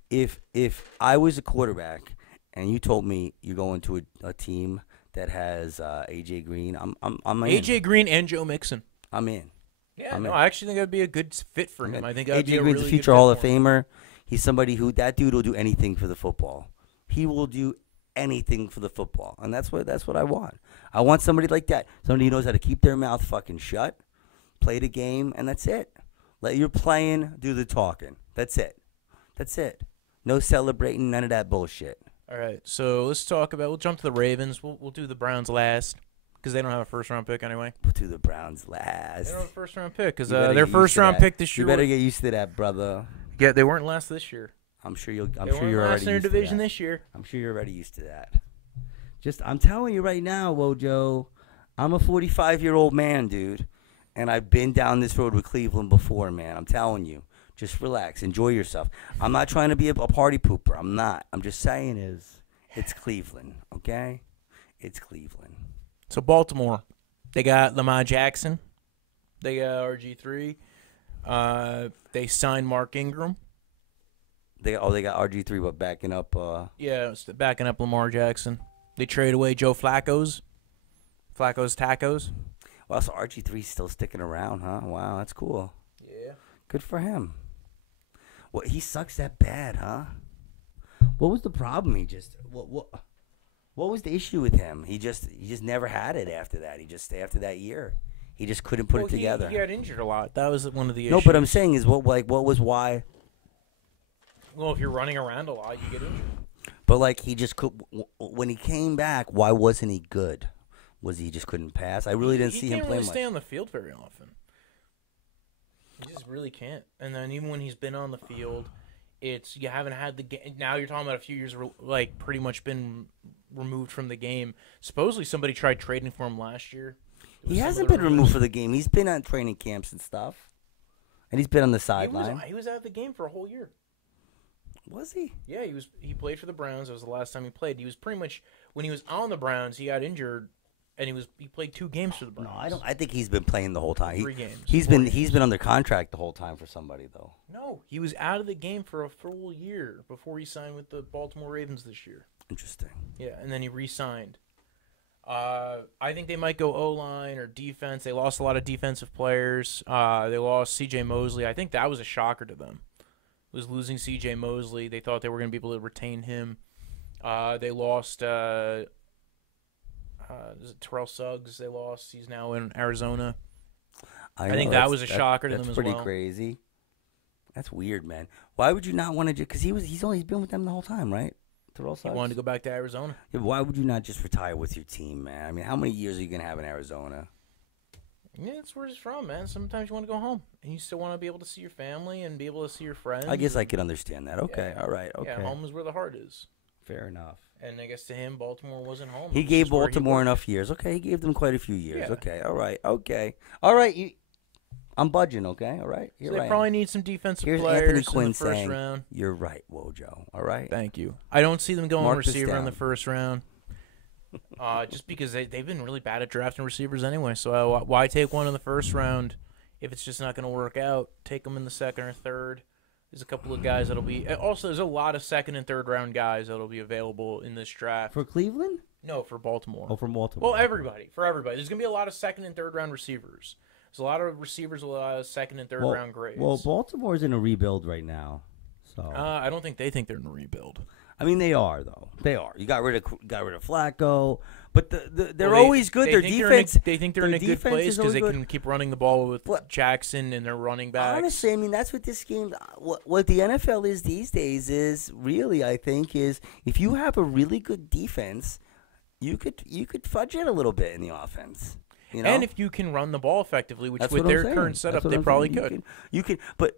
I was a quarterback and you told me you're going to a team that has AJ Green, I'm in. AJ Green and Joe Mixon. I'm in. Yeah, I actually think that would be a good fit for him. I think AJ Green's a future Hall of Famer. He's somebody who that dude will do anything for the football. He will do anything for the football, and that's what I want. I want somebody like that. Somebody who knows how to keep their mouth fucking shut, play the game, and that's it. Let your playing do the talking. That's it. That's it. No celebrating, none of that bullshit. All right, so let's talk about. We'll jump to the Ravens. We'll do the Browns last because they don't have a first-round pick anyway. We'll do the Browns last. They don't have a first-round pick because their first-round pick this year. You better get used to that, brother. Yeah, they weren't last this year. I'm sure you're already used to division that. This year. I'm sure you're already used to that. I'm telling you right now, Wojo, I'm a 45-year-old man, dude, and I've been down this road with Cleveland before, man. I'm telling you. Just relax. Enjoy yourself. I'm not trying to be a party pooper. I'm not. I'm just saying it's Cleveland, okay? It's Cleveland. So Baltimore, they got Lamar Jackson. They got RG3. They signed Mark Ingram. They got RG3, but backing up. Yeah, backing up Lamar Jackson. They trade away Joe Flacco's Tacos. Well, so RG3's still sticking around, huh? Wow, that's cool. Yeah. Good for him. What, he sucks that bad, huh? What was the problem? What was the issue with him? He just never had it after that. After that year, he just couldn't put it together. He got injured a lot. That was one of the issues. No, but I'm saying is what was why? Well, if you're running around a lot, you get injured. But like he just could when he came back. Why wasn't he good? Was he just couldn't pass? I really didn't see him play much. He can't really stay on the field very often. He just really can't. And then even when he's been on the field, you haven't had the game. Now you're talking about a few years, like pretty much been removed from the game. Supposedly somebody tried trading for him last year. He hasn't been removed from the game. He's been on training camps and stuff, and he's been on the sideline. He was out of the game for a whole year. Was he? Yeah, he was. He played for the Browns. That was the last time he played. He was pretty much when he was on the Browns, he got injured. And he played 2 games for the Browns. No, I think he's been playing the whole time. 3 games. He's been under contract the whole time for somebody though. No, he was out of the game for a full year before he signed with the Baltimore Ravens this year. Interesting. Yeah, and then he re-signed. I think they might go O-line or defense. They lost a lot of defensive players. They lost C.J. Mosley. I think that was a shocker to them. Was losing C.J. Mosley. They thought they were going to be able to retain him. They lost. Is it Terrell Suggs they lost? He's now in Arizona. I think that was a shocker to them as well. That's pretty crazy. That's weird, man. Why would you not want to just – because he's been with them the whole time, right? Terrell Suggs? He wanted to go back to Arizona. Yeah, why would you not just retire with your team, man? I mean, how many years are you going to have in Arizona? Yeah, that's where he's from, man. Sometimes you want to go home, and you still want to be able to see your family and be able to see your friends. I guess I could understand that. Okay, all right, okay. Yeah, home is where the heart is. Fair enough. And I guess to him, Baltimore wasn't home. He gave Baltimore enough years. Okay, he gave them quite a few years. Yeah. Okay, all right, okay. All right, I'm budging, okay? All right? So they probably need some defensive Here's players Anthony Quinn in the first saying, round. You're right, Wojo. All right? Thank you. I don't see them going Mark receiver in the first round. Just because they've been really bad at drafting receivers anyway. So why take one in the first round if it's just not going to work out? Take them in the second or third. There's a couple of guys that'll be – also, there's a lot of second and third round guys that'll be available in this draft. For Cleveland? No, for Baltimore. Oh, for Baltimore. Well, for everybody. There's going to be a lot of second and third round receivers. There's a lot of receivers with a lot of second and third round grades. Well, Baltimore's in a rebuild right now. So I don't think they think they're in a rebuild. I mean, they are though. They are. You got rid of Flacco, but they're always good. Their defense. They think they're in a good place because they can keep running the ball with Jackson and their running backs. Honestly, I mean that's what this game. What the NFL is these days is really, I think, is if you have a really good defense, you could fudge it a little bit in the offense. You know? And if you can run the ball effectively, which with their current setup they probably could. You can, but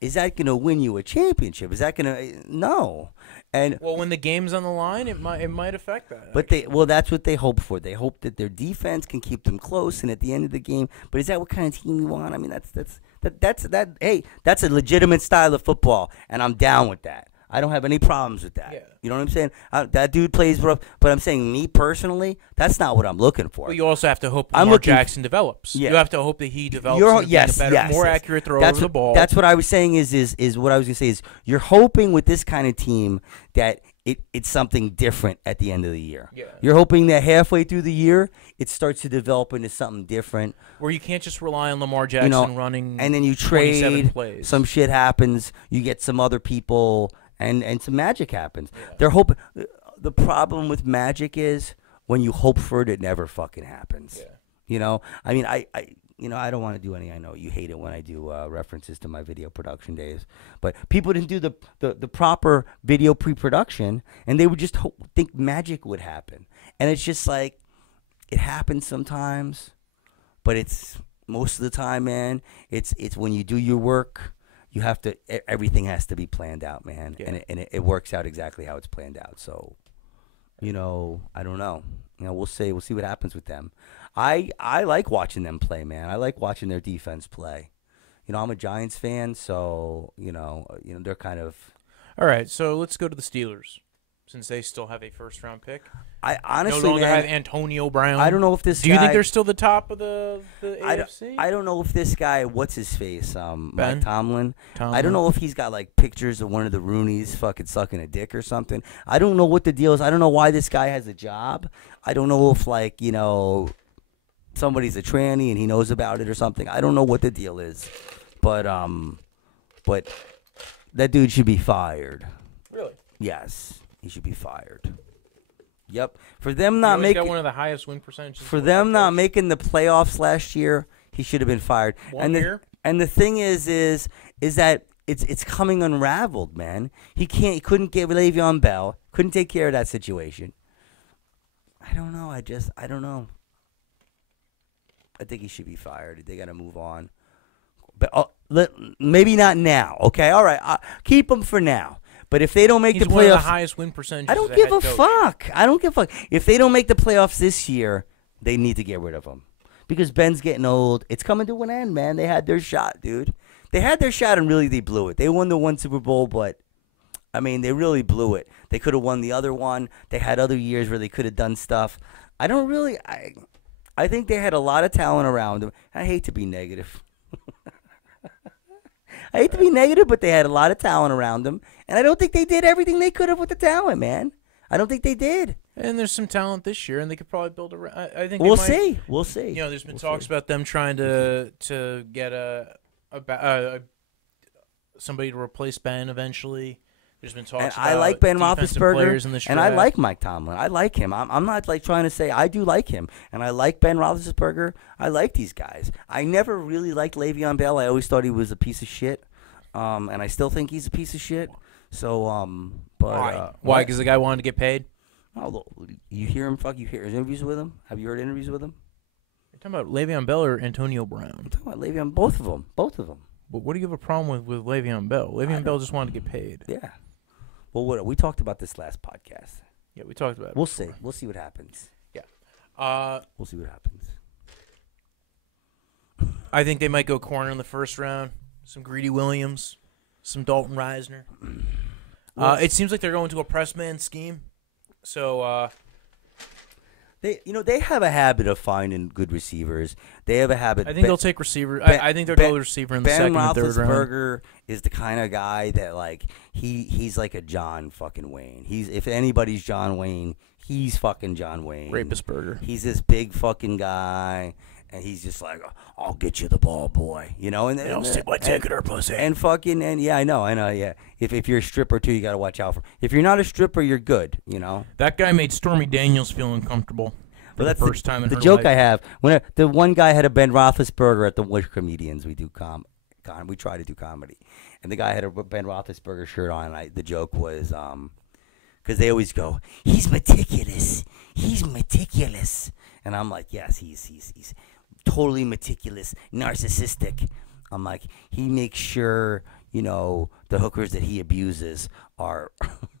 is that going to win you a championship? Is that going to no? And well, when the game's on the line, it might affect that. But that's what they hope for. They hope that their defense can keep them close, and at the end of the game. But is that what kind of team you want? I mean, that's hey, that's a legitimate style of football, and I'm down with that. I don't have any problems with that. Yeah. You know what I'm saying? That dude plays rough, but I'm saying me personally, that's not what I'm looking for. But you also have to hope Lamar Jackson develops. Yeah. You have to hope that he develops more accurate throw over the ball. That's what I was saying is what I was going to say is you're hoping with this kind of team that it's something different at the end of the year. Yeah. You're hoping that halfway through the year it starts to develop into something different. Where you can't just rely on Lamar Jackson running and then you 27 trade, plays. Some shit happens, you get some other people, and some magic happens. Yeah. They're hoping. The problem with magic is when you hope for it, it never fucking happens. Yeah. You know, I mean, I don't want to do any. I know you hate it when I do references to my video production days, but people didn't do the proper video pre-production, and they would just think magic would happen, and it's just like it happens sometimes, but it's most of the time, man. It's when you do your work. You have to. Everything has to be planned out, man, and it works out exactly how it's planned out. So, I don't know. We'll see. We'll see what happens with them. I like watching them play, man. I like watching their defense play. I'm a Giants fan, so they're kind of. All right, so let's go to the Steelers, since they still have a first-round pick. I honestly, no longer man, have Antonio Brown. I don't know if this. Do you think they're still the top of the AFC? I don't know if this guy, what's his face, Mike Tomlin. Tomlin. I don't know if he's got like pictures of one of the Rooneys fucking sucking a dick or something. I don't know what the deal is. I don't know why this guy has a job. I don't know if somebody's a tranny and he knows about it or something. I don't know what the deal is, but that dude should be fired. Really? Yes, he should be fired. Yep. For them not making making one of the highest win percentages. For them not making the playoffs last year, he should have been fired. One year? And the thing is that it's coming unraveled, man. He couldn't get Le'Veon Bell, couldn't take care of that situation. I don't know. I don't know. I think he should be fired. They got to move on. But maybe not now. Okay, all right. Keep him for now. But if they don't make the playoffs, one of the highest win percentages. I don't give a fuck. I don't give a fuck. If they don't make the playoffs this year, they need to get rid of him because Ben's getting old. It's coming to an end, man. They had their shot, dude. They had their shot, and really they blew it. They won the one Super Bowl, but I mean, they really blew it. They could have won the other one. They had other years where they could have done stuff. I think they had a lot of talent around them. I hate to be negative. But they had a lot of talent around them, and I don't think they did everything they could have with the talent, man. I don't think they did. And there's some talent this year, and they could probably build around. I think we'll see. We'll see. There's been talks about them trying to get somebody to replace Ben eventually. There's been talks. And about I like Ben Roethlisberger, and I like Mike Tomlin. I like him. I'm not trying to say I do like him, and I like Ben Roethlisberger. I like these guys. I never really liked Le'Veon Bell. I always thought he was a piece of shit, and I still think he's a piece of shit. So, but why? Because the guy wanted to get paid. Oh, you hear him? You hear his interviews with him? Have you heard interviews with him? You're talking about Le'Veon Bell or Antonio Brown? I'm talking about Le'Veon. Both of them. But what do you have a problem with Le'Veon Bell? Le'Veon Bell just wanted to get paid. Yeah. Well, we talked about this last podcast. Yeah, we talked about it. We'll see. We'll see what happens. Yeah. We'll see what happens. I think they might go corner in the first round. Some Greedy Williams, some Dalton Reisner. It seems like they're going to a press man scheme. So they have a habit of finding good receivers. They have a habit. I think they'll take receiver. I think they'll go receiver in the second and third round. Ben Roethlisberger is the kind of guy that he's like a John fucking Wayne. If anybody's John Wayne, he's fucking John Wayne. Rapist burger. He's this big fucking guy. And he's just like, I'll get you the ball, boy. And I'll stick my dick in her pussy. And yeah, I know, yeah. If you're a stripper too, you got to watch out for. If you're not a stripper, you're good. That guy made Stormy Daniels feel uncomfortable. For the first time in her life. The joke I have when the one guy had a Ben Roethlisberger at the Wish Comedians. We do we try to do comedy, and the guy had a Ben Roethlisberger shirt on. And the joke was because they always go, he's meticulous, and I'm like, yes, he's totally meticulous, narcissistic. I'm like, he makes sure, the hookers that he abuses are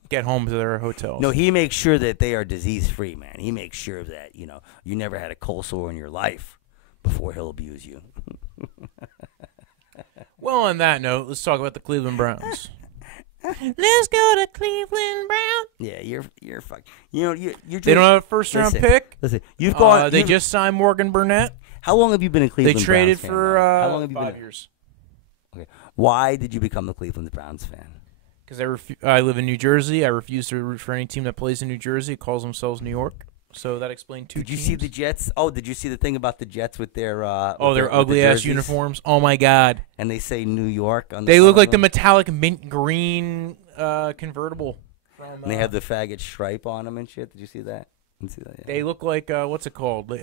get home to their hotels. No, he makes sure that they are disease-free, man. He makes sure that, you never had a cold sore in your life before he'll abuse you. Well, on that note, let's talk about the Cleveland Browns. Let's go to Cleveland Browns. Yeah, you're fucking. You're. They don't have a first-round pick. Listen, you've gone. They just signed Morgan Burnett. How long have you been a Cleveland Browns fan? They traded for how long have you 5 years. Okay. Why did you become a Cleveland Browns fan? Because I live in New Jersey. I refuse to root for any team that plays in New Jersey. It calls themselves New York. So that explained two teams. Did you see the Jets? Oh, did you see the thing about the Jets with their their ugly-ass uniforms? Oh, my God. And they say New York on the They look like the metallic mint green convertible. And they have the faggot stripe on them and shit. Did you see that? Yeah. They look like, what's it called?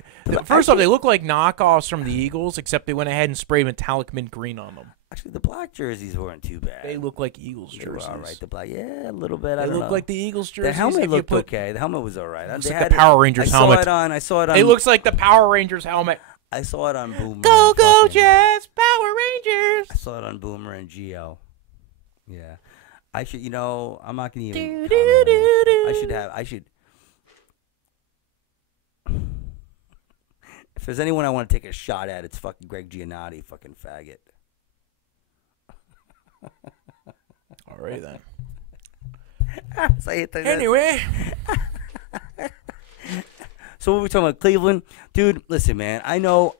First off, they look like knockoffs from the Eagles, except they went ahead and sprayed metallic mint green on them. Actually, the black jerseys weren't too bad. They look like Eagles jerseys. All right, the black, yeah, a little bit. They look like the Eagles jerseys. The helmet looked okay. The helmet was all right. Looks like the Power Rangers helmet. I saw it on. It looks like the Power Rangers helmet. I saw it on Boomer. Go Jets, Power Rangers. I saw it on Boomer and Geo. Yeah, I should. I'm not gonna even. I should. If there's anyone I want to take a shot at, it's fucking Greg Giannotti, fucking faggot. All right, then. Anyway. So what are we talking about? Cleveland? Dude, listen, man. I know.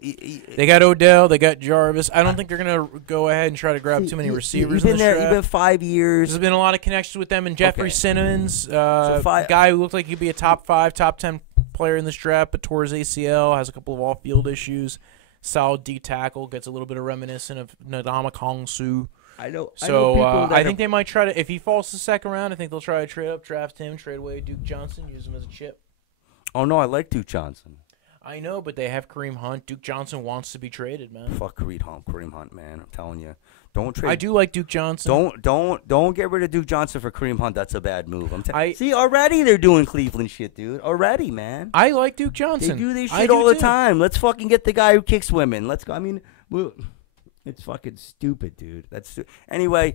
They got Odell. They got Jarvis. I don't think they're going to go ahead and try to grab too many receivers in this draft. You've been 5 years. There's been a lot of connections with them. And Jeffrey Simmons, guy who looked like he'd be a top 5, top 10 player in this draft, but tore his ACL, has a couple of off-field issues. Solid D tackle, gets a little bit of reminiscent of Ndamukong Kongsu. I know. So I think they might try to, if he falls to the second round, I think they'll try to trade up, draft him, trade away Duke Johnson, use him as a chip. Oh, no, I like Duke Johnson. I know, but they have Kareem Hunt. Duke Johnson wants to be traded, man. Fuck Kareem Hunt, man. I'm telling you. Don't trade. I do like Duke Johnson. Don't get rid of Duke Johnson for Kareem Hunt. That's a bad move. See, already they're doing Cleveland shit, dude. Already, man. I like Duke Johnson. They do this shit all the time. Let's fucking get the guy who kicks women. Let's go. I mean, it's fucking stupid, dude. Anyway.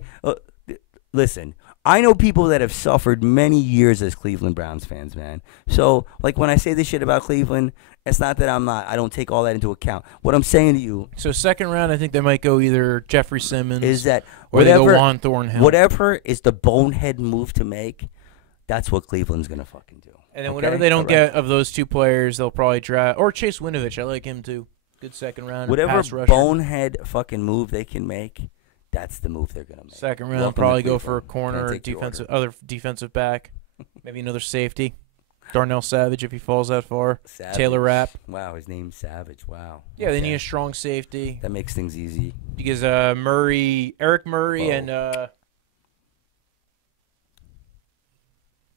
Listen, I know people that have suffered many years as Cleveland Browns fans, man. So, like, when I say this shit about Cleveland, it's not that I don't take all that into account. What I'm saying to you. So, second round, I think they might go either Jeffrey Simmons is that or they go Juan Thornhill. Whatever is the bonehead move to make, that's what Cleveland's going to fucking do. And then whatever they don't get of those two players, they'll probably draft. Or Chase Winovich. I like him, too. Good second round. Whatever bonehead fucking move they can make. That's the move they're going to make. Second round, probably go for a corner or other defensive back. Maybe another safety. Darnell Savage if he falls that far. Savage. Taylor Rapp. Wow, his name's Savage. Wow. Yeah, they need a strong safety. That makes things easy. Because Eric Murray and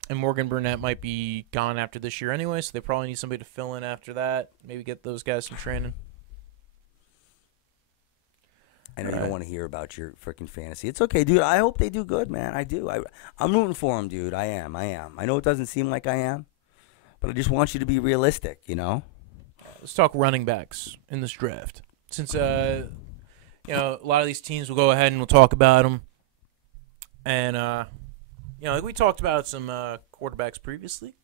Morgan Burnett might be gone after this year anyway, so they probably need somebody to fill in after that. Maybe get those guys some training. I know you don't want to hear about your freaking fantasy. It's okay, dude. I hope they do good, man. I do. I'm rooting for them, dude. I am. I know it doesn't seem like I am, but I just want you to be realistic, you know? Let's talk running backs in this draft. Since, a lot of these teams will go ahead and we'll talk about them. And, we talked about some quarterbacks previously.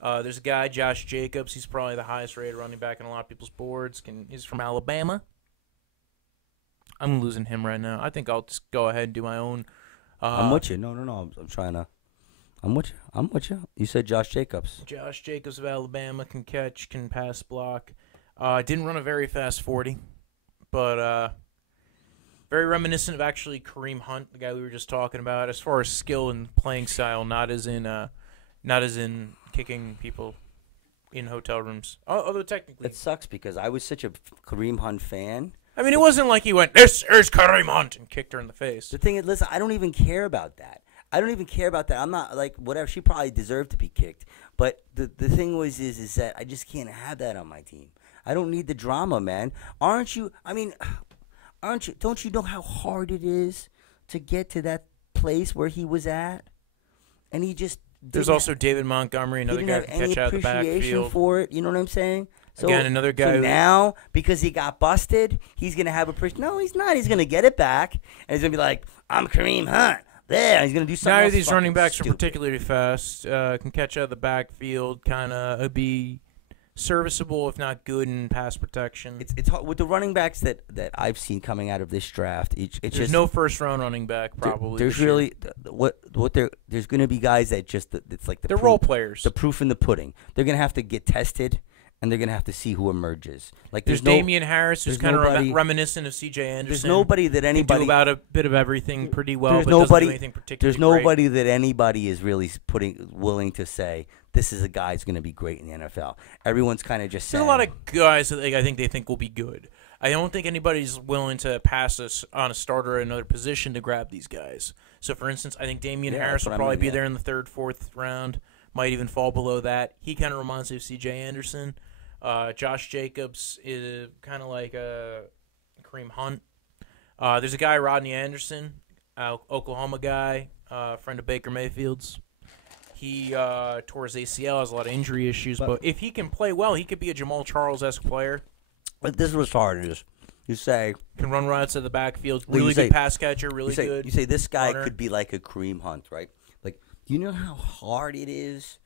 There's a guy, Josh Jacobs. He's probably the highest rated running back on a lot of people's boards. He's from Alabama. I'm losing him right now. I think I'll just go ahead and do my own. I'm with you. No. I'm trying to. I'm with you. You said Josh Jacobs. Josh Jacobs of Alabama can catch, can pass block. Didn't run a very fast 40, but very reminiscent of actually Kareem Hunt, the guy we were just talking about, as far as skill and playing style, not as in kicking people in hotel rooms. Although technically, it sucks because I was such a Kareem Hunt fan. I mean, it wasn't like he went, "This is Kareem Hunt," and kicked her in the face. The thing is, listen, I don't even care about that. I'm not like whatever. She probably deserved to be kicked. But the thing is that I just can't have that on my team. I don't need the drama, man. Aren't you? Don't you know how hard it is to get to that place where he was at? And he just. There's also David Montgomery, another guy who can catch out of the backfield. He didn't have any appreciation for it. You know what I'm saying? So, again, another guy. So now, because he got busted, he's going to have appreciation. No, he's not. He's going to get it back. And he's going to be like, I'm Kareem Hunt. There. He's going to do something. Neither of these running backs stupid. are particularly fast. Can catch out of the backfield. Kind of be serviceable, if not good, in pass protection. It's hard. With the running backs that I've seen coming out of this draft. There's just no first-round running back, probably. There's really there's going to be guys that just it's like they're role players. The proof in the pudding. They're going to have to get tested. And they're going to have to see who emerges. Like there's Damian Harris, who's kind of reminiscent of C.J. Anderson. There's nobody that anybody... do about a bit of everything pretty well, but doesn't do anything particularly There's nobody that anybody is really willing to say, this is a guy who's going to be great in the NFL. Everyone's kind of just saying... There's a lot of guys that I think they think will be good. I don't think anybody's willing to pass us on a starter at another position to grab these guys. So, for instance, I think Damian Harris will probably be there in the third, fourth round. Might even fall below that. He kind of reminds me of C.J. Anderson. Josh Jacobs is kind of like Kareem Hunt. There's a guy, Rodney Anderson, Oklahoma guy, friend of Baker Mayfield's. He tore his ACL, has a lot of injury issues, but if he can play well, he could be a Jamal Charles-esque player. But this was hard. You say... Can run routes to the backfield, really good pass catcher, really good. You say this guy could be like a Kareem Hunt, right? Like, you know how hard it is...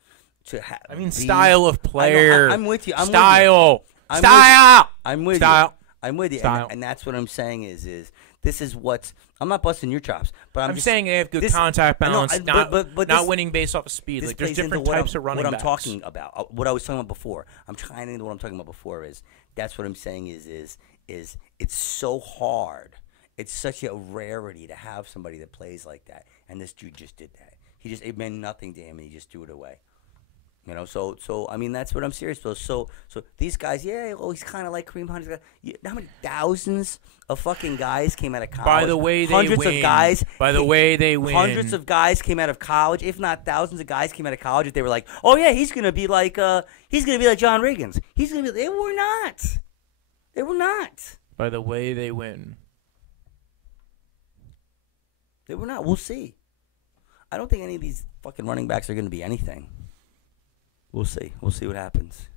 style of player. I'm with you. Style. I'm with Style. you. I'm with you. Style. And that's what I'm saying is this is what's. I'm not busting your chops, but I'm just saying they have good contact balance, but not this, winning based off of speed. This Like there's plays different into types of running what backs. I'm talking about, what I was talking about before. I'm trying to. What I'm talking about before is that's what I'm saying is it's so hard. It's such a rarity to have somebody that plays like that, and this dude just did that. It meant nothing to him, and he just threw it away. You know, so I mean that's what I'm serious about. So these guys, he's kind of like Kareem Hunt. How many thousands of fucking guys came out of college? By the way they hundreds win. Of guys. By the way they win. Hundreds of guys came out of college, if not thousands of guys came out of college. If they were like, oh yeah, he's gonna be like John Riggins. He's gonna be. They were not. They were not. By the way they win. They were not. We'll see. I don't think any of these fucking running backs are gonna be anything. We'll see. We'll see what happens.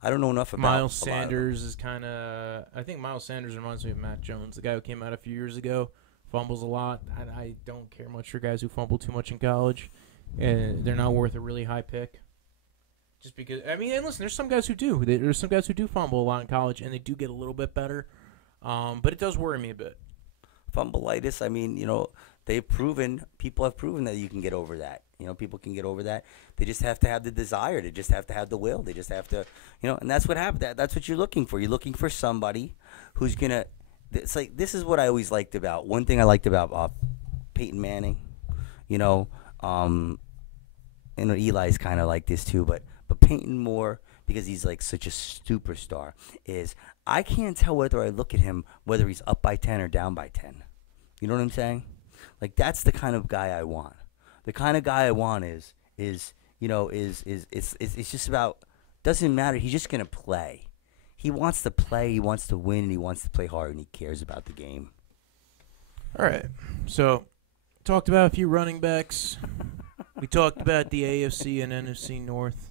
I don't know enough about Miles Sanders is kind of. I think Miles Sanders reminds me of Matt Jones, the guy who came out a few years ago, fumbles a lot. I don't care much for guys who fumble too much in college, and they're not worth a really high pick. Just because, I mean, and listen, there's some guys who do. There's some guys who do fumble a lot in college, and they do get a little bit better. But it does worry me a bit. Fumbleitis. I mean, people have proven that you can get over that. People can get over that. They just have to have the desire. They just have to have the will. They just have to, and that's what happened. That's what you're looking for. You're looking for somebody who's going to, it's like, this is what I always liked about, one thing I liked about Peyton Manning, Eli's kind of like this too, but Peyton more, because he's like such a superstar, is I can't tell whether I look at him, whether he's up by 10 or down by 10. You know what I'm saying? Like, that's the kind of guy I want. The kind of guy I want is it's just about, doesn't matter. He's just going to play. He wants to play. He wants to win. And he wants to play hard. And he cares about the game. All right. So, talked about a few running backs. We talked about the AFC and NFC North.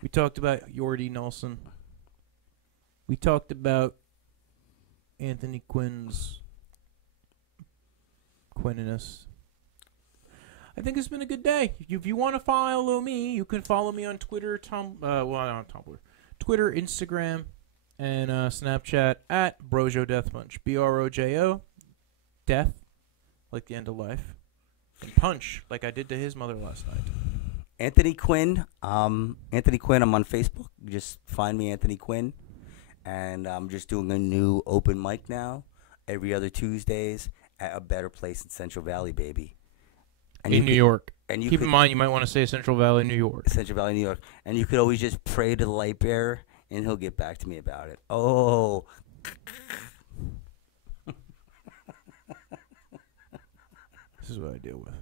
We talked about Jordy Nelson. We talked about Anthony Quinn's quinniness. I think it's been a good day. If you want to follow me, you can follow me on Twitter, not Tumblr, Twitter, Instagram, and Snapchat at Brojo Death Punch. BROJO, death, like the end of life, and punch, like I did to his mother last night. Anthony Quinn. I'm on Facebook. Just find me, Anthony Quinn. And I'm just doing a new open mic now, every other Tuesdays at a better place in Central Valley, baby. And in New York. And keep in mind, you might want to say Central Valley, New York. Central Valley, New York. And you could always just pray to the light bearer, and he'll get back to me about it. Oh. This is what I deal with.